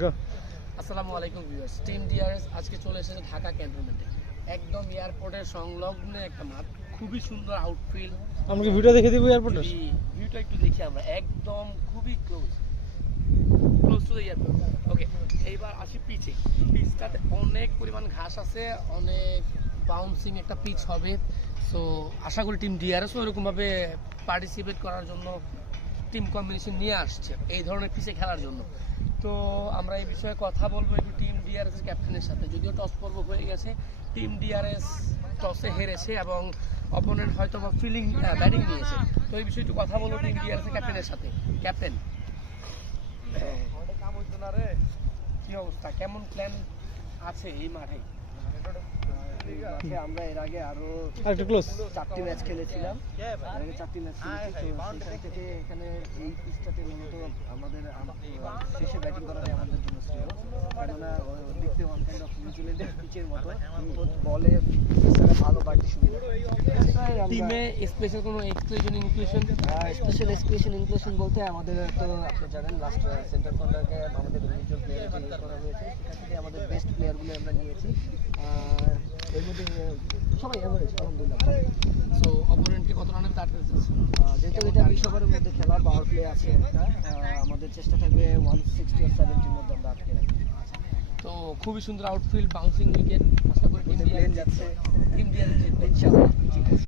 আসসালামু আলাইকুম viewers, team DRS আজকে চলে এসেছে ঢাকা ক্যান্টনমেন্টে, একদম এয়ারপোর্টের সংলগ্ন একটা মাঠ। খুবই সুন্দর আউটফিল্ড। আমরা কি ভিডিও দেখে দিব এয়ারপোর্টের? ভিউটা একটু দেখি আমরা, একদম খুবই ক্লোজ টু দ্য এয়ারপোর্ট। ওকে, এইবার আসি পিচে। পিচটাতে অনেক পরিমাণ ঘাস আছে, অনেক বাউন্সিং একটা পিচ হবে। সো আশা করি টিম ডিআরএসও এরকমভাবে পার্টিসিপেট করার জন্য টিম কম্বিনেশন নিয়ে আসছে এই ধরনের পিচে খেলার জন্য। তো আমরা এই বিষয়ে কথা বলবো একটু টিম ডিআরএস এর ক্যাপ্টেনের সাথে। যদিও টস পর্ব হয়ে গেছে, টিম ডিআরএস টসে হেরেছে এবং অপোনেন্ট হয়তো বা ফিলিং ব্যাটিং নিয়েছে। তো এই বিষয়ে একটু কথা বলবো টিম ডিআরএস এর ক্যাপ্টেনের সাথে। ক্যাপ্টেন, কি অবস্থা, কেমন প্ল্যান আছে এই মাঠে? আমরা এর আগে আরো একটু ক্লোজ 4টি ম্যাচ খেলেছিলাম। সেখান থেকে এখানে এই পিচটাতে মূলত আমাদের শেষে ব্যাটিং করাটাই আমাদের জন্য শ্রেয়, কেননা দেখতে ওয়ান কাইন্ড অফ নিউজিল্যান্ডের পিচের মতো বলে ভালো বাড়তি সুবিধা। টিমে স্পেশাল কোনো ইনক্লুশন বলতে আমাদের তো আপনি জানেন লাস্ট সেন্টার কর্নারকে আমাদের নিজের প্লেয়ার করা হয়েছে, সেখান থেকে আমাদের বেস্ট প্লেয়ারগুলো আমরা নিয়েছি। এর মধ্যে সবাই এভারেজ আলহামদুলিল্লাহ। সো অপোনেন্টকে কত রানের টার্গেট দিচ্ছে? যেহেতু এটা 20 ওভারের মধ্যে খেলা, পাওয়ার প্লে আছে একটা, আমাদের চেষ্টা থাকবে 160 আর 70-র মধ্যে আমরা আটকে রাখি। তো খুবই সুন্দর আউটফিল্ড, বাউন্সিং উইকেট। আশা করি টিম ডিআরএস যাচ্ছে, টিম ডিআরএস জিতবে ইনশাআল্লাহ।